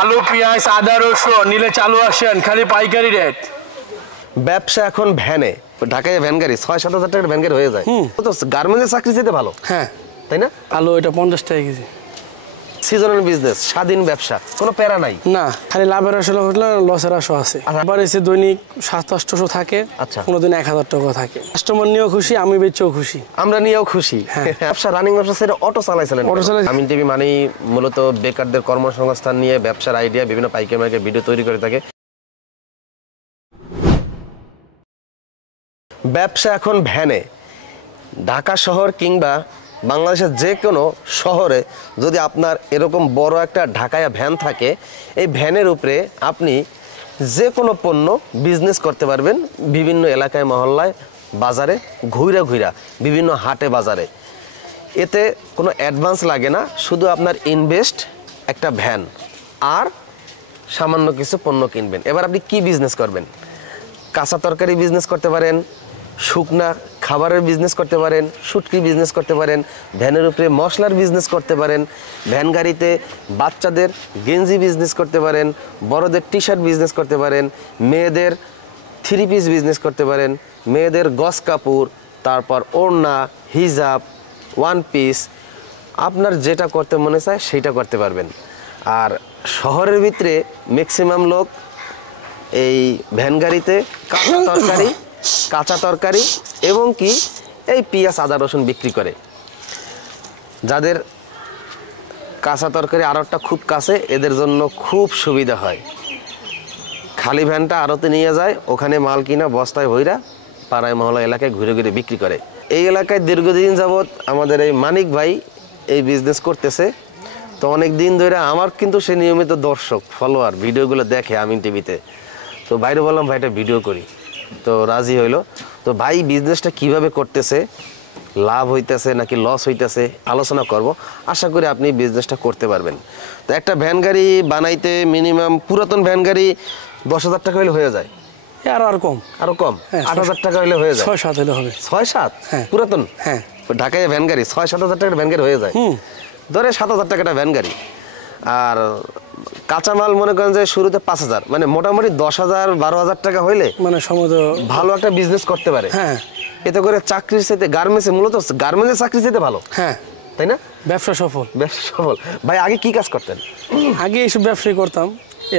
আলু পেঁয়াজ আদা রসুন নিলে চালু আসেন, খালি পাইকারি রেট। ব্যবসা এখন ভ্যানে, ঢাকায় ভ্যান গাড়ি ৬-৭ হাজার টাকার ভ্যান গাড়ি হয়ে যায়। তো গার্মেন্টসের চাকরি যেতে ভালো, হ্যাঁ তাই না? আলু এটা ৫০ টাকা কেজি। সিজনাল বিজনেস, স্বাধীন ব্যবসা, কোনো প্যারা নাই। না, খালি লাভের আশা হলে লসের আশা আছে। আবার এসে দৈনিক ৭০০-৮০০ থাকে, আচ্ছা। কোনোদিন ১০০০ টাকা থাকে। কাস্টমার নিয়েও খুশি, আমি বেচেও খুশি, আমরা নিয়েও খুশি। ব্যবসা রানিং ব্যবসা সেটা অটো চালাইছিলেন। আমিন টিভি মানেই মূলত বেকারদের কর্মসংস্থান নিয়ে ব্যবসার আইডিয়া বিভিন্ন পাইকারি মার্কেট ভিডিও তৈরি করে থাকে। ব্যবসা এখন ভ্যানে, ঢাকা শহর কিংবা বাংলাদেশের যে কোনো শহরে যদি আপনার এরকম বড় একটা ঢাকায়া ভ্যান থাকে, এই ভ্যানের উপরে আপনি যে কোনো পণ্য বিজনেস করতে পারবেন বিভিন্ন এলাকায়, মহল্লায়, বাজারে ঘুরা বিভিন্ন হাটে বাজারে। এতে কোনো অ্যাডভান্স লাগে না, শুধু আপনার ইনভেস্ট একটা ভ্যান আর সামান্য কিছু পণ্য কিনবেন। এবার আপনি কি বিজনেস করবেন? কাঁচা তরকারি বিজনেস করতে পারেন, শুকনা খাবারের বিজনেস করতে পারেন, শুটকি বিজনেস করতে পারেন, ভ্যানের উপরে মশলার বিজনেস করতে পারেন, ভ্যান গাড়িতে বাচ্চাদের গেঞ্জি বিজনেস করতে পারেন, বড়দের টি শার্ট বিজনেস করতে পারেন, মেয়েদের 3 পিস বিজনেস করতে পারেন, মেয়েদের গস কাপড়, তারপর ওড়না, হিজাব, 1 পিস, আপনার যেটা করতে মনে চায় সেইটা করতে পারবেন। আর শহরের ভিতরে ম্যাক্সিমাম লোক এই ভ্যান গাড়িতে কাঁচা তরকারি এবং কি এই পেঁয়াজ আদা রসুন বিক্রি করে। যাদের কাঁচা তরকারি আড়তটা খুব কাছে, এদের জন্য খুব সুবিধা হয়। খালি ভ্যানটা আড়তে নিয়ে যায়, ওখানে মাল কিনা বস্তায় ভইরা পাড়ায় মহল্লা এলাকায় ঘুরে বিক্রি করে। এই এলাকায় দীর্ঘদিন যাবৎ আমাদের এই মানিক ভাই এই বিজনেস করতেছে। তো অনেক দিন ধরে আমার কিন্তু সে নিয়মিত দর্শক, ফলোয়ার, ভিডিওগুলো দেখে আমিন টিভিতে। তো বাইরে বললাম ভাইটা ভিডিও করি, তো রাজি হইলো। তো ভাই বিজনেসটা কিভাবে করতেছে, লাভ হইতেছে নাকি লস হইতেছে আলোচনা করব। আশা করি আপনি বিজনেসটা করতে পারবেন। তো একটা ভ্যান গাড়ি বানাইতে মিনিমাম পুরাতন ভ্যান গাড়ি 10,000 টাকা হলে হয়ে যায়, আরো কম, 8,000 টাকা হলে হয়ে যায়, ৬-৭ হলে হবে। ৬-৭ পুরাতন? হ্যাঁ, ঢাকায় ভ্যান গাড়ি ৬-৭ হাজার টাকার ভ্যান গাড়ি হয়ে যায়। ধরে 7,000 টাকাটা ভ্যান গাড়ি। আর কাঁচামাল মনে করেন যে শুরুতে 5,000, মানে মোটামুটি 10,000-12,000 টাকা হইলে মানে ভালো একটা বিজনেস করতে পারে। হ্যাঁ, এতে করে চাকরির সাথে গার্মেন্টসে, মূলত গার্মেন্টসের চাকরির সাথে ভালো। হ্যাঁ, তাই না? ব্যবসা সফল। ভাই আগে কি কাজ করতেন? আগে এইসব ব্যবসাই করতাম,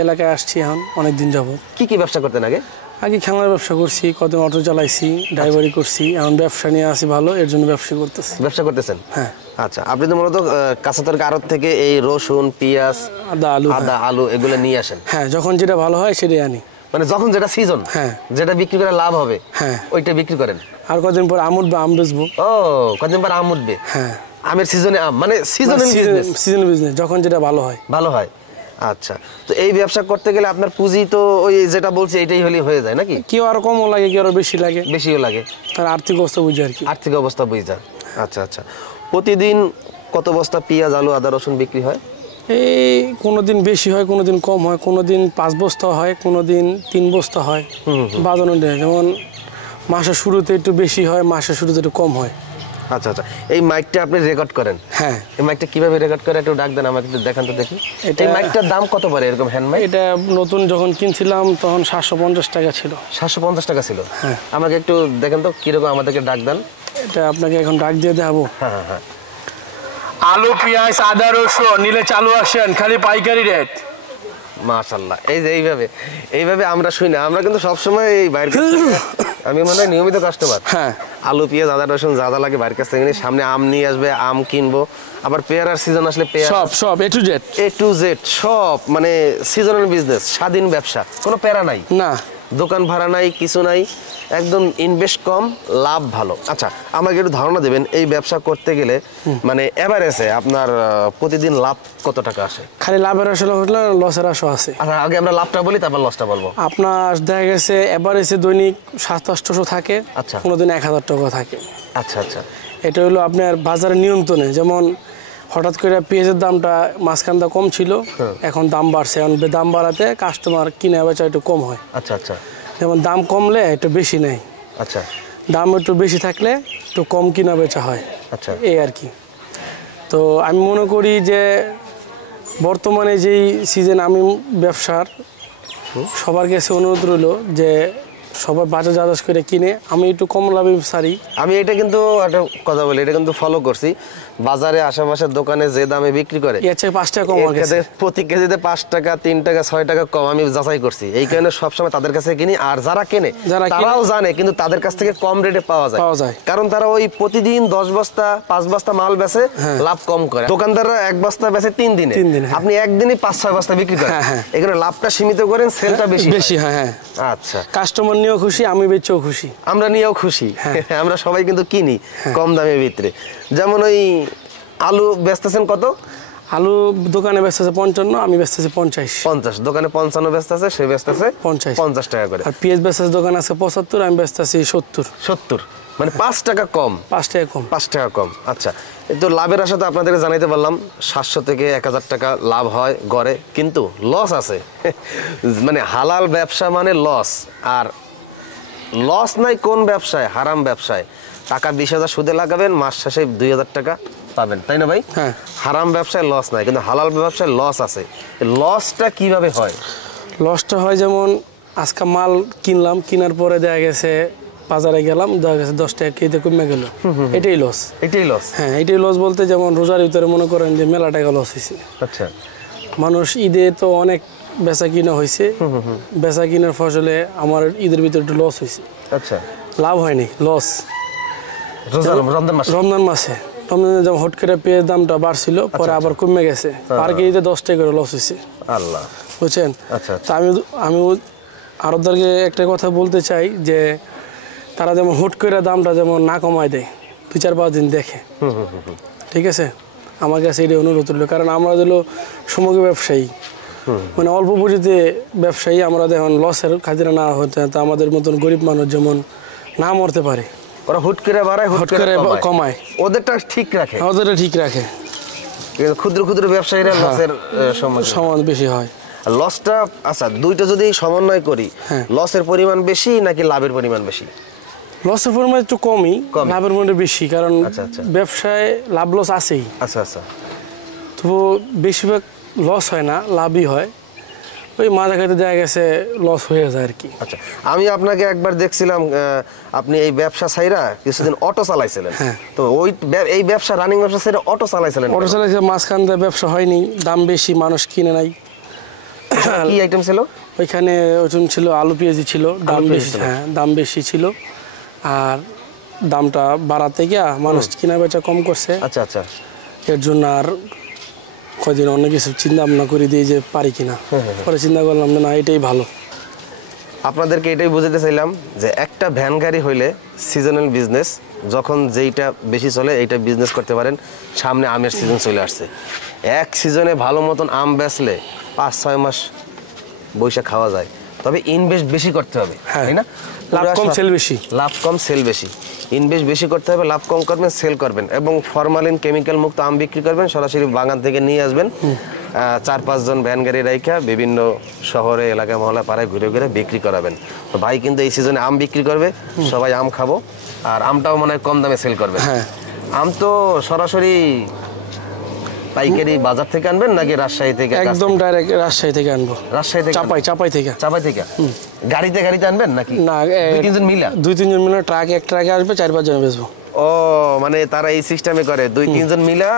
এলাকায় আসছি এখন অনেকদিন যাব। কি ব্যবসা করতেন আগে? আগে খেলনার ব্যবসা করছি, কদিন অটো চালাইছি, ড্রাইভারি করছি, এখন ব্যবসা নিয়ে আসি ভালো, এর জন্য ব্যবসা করতেছেন। হ্যাঁ, আচ্ছা। আপনি তো মূলত কাঁচা তরকারি আড়ত থেকে এই রসুন, পেঁয়াজ, আদা, আলু এগুলো নিয়ে আসেন? হ্যাঁ, যখন যেটা ভালো হয় সেটাই আনি। মানে যখন যেটা সিজন, হ্যাঁ, যেটা বিক্রি করে লাভ হবে, হ্যাঁ, ওইটা বিক্রি করেন। আর কদিন পর আম উঠবে, আম বেচবো। ও, কদিন পর আম উঠবে। হ্যাঁ, আমের সিজনে আম, মানে সিজনাল বিজনেস, যখন যেটা ভালো হয়। আচ্ছা, তো এই ব্যবসা করতে গেলে আপনার পুঁজি তো ওই যেটা বলছি এটাই হলে হয়ে যায় নাকি? কেউ আরো কমও লাগে, কেউ আরো বেশিও লাগে। তার আর্থিক অবস্থা বুঝে আর কি। আর্থিক অবস্থা বুঝা। আচ্ছা। প্রতিদিন কত বস্তা পেঁয়াজ, আলু, আদা, রসুন বিক্রি হয়? এই কোনোদিন বেশি হয়, কোনোদিন কম হয়, কোনোদিন 5 বস্তা হয়, কোনোদিন 3 বস্তা হয়। বাজানো দেয়, যেমন মাসের শুরুতে একটু বেশি হয়, মাসের শুরুতে একটু কম হয়। আচ্ছা। এই মাইকটা আপনি রেকর্ড করেন? হ্যাঁ। এই মাইকটা কিভাবে রেকর্ড করে একটু ডাক দেন আমাকে, একটু দেখান তো দেখি। এই মাইকটার দাম কত পড়ে এরকম হ্যান্ড মাইক? এটা নতুন যখন কিনছিলাম তখন 750 টাকা ছিল। 750 টাকা ছিল? হ্যাঁ। আমাকে একটু দেখেন তো কিরকম, আমাদেরকে ডাক দেন। এটা আপনাকে এখন ডাক দিয়ে দেখাবো। হ্যাঁ। আলু পেঁয়াজ আদা রসুন নিলে চালু আসেন, খালি পাইকারি রেট। মাশাআল্লাহ। এই যে এইভাবে আমরা শুনি না, আমরা কিন্তু সবসময় এই বাইরের কাছ থেকে, আমি মনে হয় নিয়মিত কাস্টমার। হ্যাঁ, আলু পেঁয়াজ আদা রসুন যা লাগে বাইরের কাছ থেকে নিয়ে, সামনে আম নিয়ে আসবে, আম কিনবো, আবার পেয়ারার সিজন আসলে সব এ টু জেড সব, মানে সিজনাল বিজনেস, স্বাধীন ব্যবসা, কোনো প্যারা নাই, না দোকান ভাড়া নাই, কিছু নাই, একদম ইনভেস্ট কম, লাভ ভালো। আচ্ছা, আমাকে একটু ধারণা দেবেন এই ব্যবসা করতে গেলে মানে এভারেজে আপনার প্রতিদিন লাভ কত টাকা আসে? খালি লাভের আশা হলে লসের আশা আছে। আচ্ছা, আগে আমরা লাভটা বলি, তারপর লসটা বলবো। আপনার দেখা গেছে এভারেজে দৈনিক 700-800 থাকে, আচ্ছা, কোনোদিন 1000 টাকা থাকে। আচ্ছা। এটা হলো আপনার বাজারের নিয়ন্ত্রণে। যেমন হঠাৎ করে পেঁয়াজের দামটা মাঝখানটা কম ছিল, এখন দাম বাড়ছে, এখন দাম বাড়াতে কাস্টমার কিনে বেচা একটু কম হয়। আচ্ছা। যেমন দাম কমলে একটু বেশি নেয়, আচ্ছা, দাম একটু বেশি থাকলে একটু কম কিনা বেচা হয়। আচ্ছা, এই আর কি। তো আমি মনে করি যে বর্তমানে যেই সিজন আমি ব্যবসার সবার কাছে অনুরোধ রইল যে সবাই বাজার জাহাজ করে কিনে, আমি একটু কম লাভে সারি। আমি এটা কিন্তু একটা কথা বলি, এটা কিন্তু ফলো করছি। বাজারে আশেপাশের দোকানে যে দামে বিক্রি করে এর চেয়ে 5 টাকা কম আমার কাছে। প্রতি কেজিতে 5 টাকা 3 টাকা 6 টাকা কম আমি যাচাই করছি। এই কারণে সবসময় তাদের কাছে কিনি। আর যারা কেনে তারাও জানে কিন্তু তাদের কাছ থেকে কম রেটে পাওয়া যায়, কারণ তারা ওই প্রতিদিন 10 বস্তা 5 বস্তা মাল বেচে, লাভ কম করে। দোকানদাররা 1 বস্তা বেচে 3 দিনে, আপনি একদিনই 5-6 বস্তা বিক্রি করেন। এখানে লাভটা সীমিত করেন, সেলটা বেশি। হ্যাঁ আচ্ছা, কাস্টমার নিয়েও খুশি, আমি বেচেও খুশি, আমরা নিয়েও খুশি। আমরা সবাই কিন্তু কিনি কম দামের ভিতরে। যেমন ওই আলু বেচতেছেন কত? আলু দোকানে বেচতেছে 55, আমি বেচতেছি 50। দোকানে 55 বেচতেছে, সে বেচতেছে 50 টাকা করে। আর পেঁয়াজ বেচতেছে দোকান আছে 75, আমি বেচতেছি 70। মানে 5 টাকা কম। 5 টাকা কম। আচ্ছা, তো লাভের আশা তো আপনাদেরকে জানাইতে পারলাম 700 থেকে 1000 টাকা লাভ হয় গড়ে, কিন্তু লস আছে। মানে হালাল ব্যবসা মানে লস। আর লস নাই কোন ব্যবসায়? হারাম ব্যবসায়। টাকা 20,000 সুদে লাগাবেন, মাস শেষে 2,000 টাকা পাবেন, তাই না ভাই? হ্যাঁ। হারাম ব্যবসায় লস নাই, কিন্তু হালাল ব্যবসায় লস আছে। লসটা কিভাবে হয়? লসটা হয় যেমন আজকে মাল কিনলাম, কেনার পরে দেখা গেছে বাজারে গেলাম, দেখা গেছে 10 টাকা কেজিতে কমে গেল, এটাই লস। হ্যাঁ, এটাই লস বলতে যেমন রোজার ভিতরে মনে করেন যে মেলা টাকা লস হয়েছে। আচ্ছা, মানুষ ঈদে তো অনেক বেচা কিনা হয়েছে, বেচা কিনার ফসলে আমার ঈদের ভিতরে একটু লস হয়েছে। আচ্ছা, লাভ হয়নি, লস। রমজান মাসে যেমন হট করে পেঁয়াজ দামটা বাড়ছিল, পরে আবার কমে গেছে, পার কেজিতে 10 টাকা করে লস হয়েছে। আল্লাহ, বুঝছেন? তা আমি আরবদারকে একটা কথা বলতে চাই যে তারা যেমন হুট করে দামটা যেমন না কমায় দেয়, 2-4-5 দিন দেখে। ঠিক আছে, আমার কাছে এটা অনুরোধ রইল, কারণ আমরা হলো সমগ্র ব্যবসায়ী, মানে অল্প পুঁজিতে ব্যবসায়ী। আমরা দেখুন লসের খাতিরে না হতে আমাদের মতন গরিব মানুষ যেমন না মরতে পারে। ওরা হুট করে বাড়ায়, হুট করে কমায়, ওদেরটা ঠিক রাখে। ক্ষুদ্র ক্ষুদ্র ব্যবসায়ীরা লসের সমান বেশি হয়। লসটা, আচ্ছা, দুইটা যদি সমন্বয় করি, লসের পরিমাণ বেশি নাকি লাভের পরিমাণ বেশি? লসের পরিমাণ একটু কমই, লাভের পরিমাণ বেশি, কারণ ব্যবসায় লাভ লস আছেই। আচ্ছা, তো বেশিরভাগ লস হয় না, লাভই হয়। ওই মাঝাখাতে দেখা গেছে লস হয়ে যায় আর কি। আচ্ছা, আমি আপনাকে একবার দেখছিলাম আপনি এই ব্যবসা ছাইরা কিছুদিন অটো চালাইছিলেন। তো ওই এই ব্যবসা, রানিং ব্যবসা ছাইরা অটো চালাইছিলেন? অটো চালাইছে, মাঝখান দিয়ে ব্যবসা হয়নি, দাম বেশি, মানুষ কিনে নাই। কি আইটেম ছিল ওইখানে? ওজন ছিল আলু পেঁয়াজি ছিল, দাম বেশি। হ্যাঁ, দাম বেশি ছিল, আর দামটা বাড়াতে গিয়া মানুষ কিনা বেচা কম করছে। আচ্ছা, এর জন্য আর কয়দিন অনেক কিছু চিন্তা ভাবনা করে দিয়ে যে পারি কিনা, পরে চিন্তা করলাম যে না, এটাই ভালো। আপনাদেরকে এটাই বুঝাতে চাইলাম যে একটা ভ্যান গাড়ি হইলে সিজনাল বিজনেস, যখন যেইটা বেশি চলে এইটা বিজনেস করতে পারেন। সামনে আমের সিজন চলে আসছে, এক সিজনে ভালো মতন আম বেচলে 5-6 মাস বৈশাখ খাওয়া যায়। তবে ইনভেস্ট বেশি করতে হবে, তাই না? লাভ কম সেল বেশি। ইনভেস্ট বেশি করতে হবে, লাভ কম করবেন, সেল করবেন, এবং ফরমালিন কেমিক্যাল মুক্ত আম বিক্রি করবেন। সরাসরি বাগান থেকে নিয়ে আসবেন, 4-5 জন ভ্যান গাড়ি রাইখা বিভিন্ন শহরে, এলাকা, মহল্লা, পাড়ায় ঘুরে ঘুরে বিক্রি করাবেন। তো ভাই কিন্তু এই সিজনে আম বিক্রি করবে, সবাই আম খাবো, আর আমটাও মনে হয় কম দামে সেল করবে। আম তো সরাসরি পাইকারি বাজার থেকে আনবেন নাকি রাজশাহী থেকে? একদম ডাইরেক্ট রাজশাহী থেকে আনবো। রাজশাহী থেকে? চাপাই থেকে। গাড়িতে আনবেন নাকি? না, 2-3 জন মিলা? 2-3 জন মিলে ট্রাক, এক ট্রাকে আসবে, 4-5 জন বেচবো। ও, মানে তারা এই সিস্টেমে করে, 2-3 জন মিলা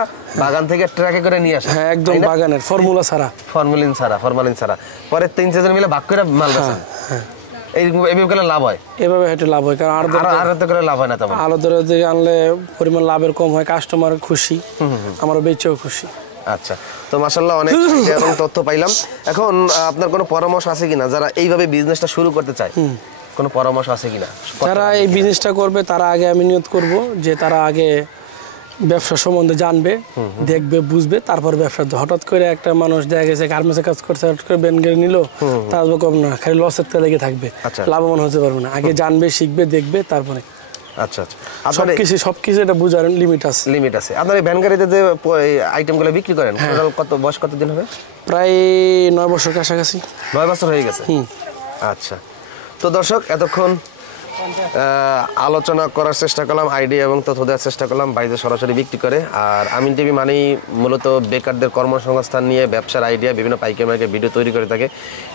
বাগান থেকে ট্রাকে করে নিয়ে আসে? হ্যাঁ, একদম বাগানের, ফর্মুলিন ছাড়া। পরে 3-4 জন মিলে ভাগ করে মাল বেচেন? এইভাবে লাভ হয়? এভাবে একটু লাভ হয়, কারণ আড়তে করে লাভ হয় না। তেমন আলাদা দিকে আনলে পরিমাণ লাভের কম হয়, কাস্টমার খুশি, আমার বেচেও খুশি। আচ্ছা, তো মাশাআল্লাহ অনেক তথ্য পাইলাম। এখন আপনার কোনো পরামর্শ আছে কিনা যারা এইভাবে বিজনেসটা শুরু করতে চায়? কোনো পরামর্শ আছে কিনা? যারা এই বিজনেসটা করবে তারা আগে আমি নিয়ত করব যে তারা আগে ব্যবসা সম্বন্ধে জানবে, দেখবে, বুঝবে, তারপর ব্যবসা। হঠাৎ করে একটা মানুষ দেখা গেছে গার্মেন্টসে কাজ করছে, হঠাৎ করে ব্যান গেড়ে নিল, তার কম না, খালি লসের লেগে থাকবে, লাভবান হতে পারবে না। আগে জানবে, শিখবে, দেখবে, তারপরে। আচ্ছা, সবকিছু এটা বুঝার লিমিট আছে। আপনার এই ভ্যান গাড়িতে যে আইটেমগুলো বিক্রি করেন, বয়স কতদিন হবে? প্রায় 9 বছর কাছাকাছি। 9 বছর হয়ে গেছে। আচ্ছা, তো দর্শক, এতক্ষণ আলোচনা করার চেষ্টা করলাম, আইডিয়া এবং তথ্য দেওয়ার চেষ্টা করলাম, বাড়িতে সরাসরি বিক্রি করে। আর আমিন টিভি মানেই মূলত বেকারদের কর্মসংস্থান নিয়ে ব্যবসার আইডিয়া, বিভিন্ন পাইকারি মার্কেট ভিডিও তৈরি করে থাকে।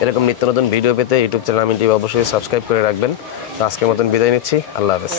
এরকম নিত্য নতুন ভিডিও পেতে ইউটিউব চ্যানেল আমিন টিভি অবশ্যই সাবস্ক্রাইব করে রাখবেন। তো আজকের মতন বিদায় নিচ্ছি, আল্লাহ হাফেজ।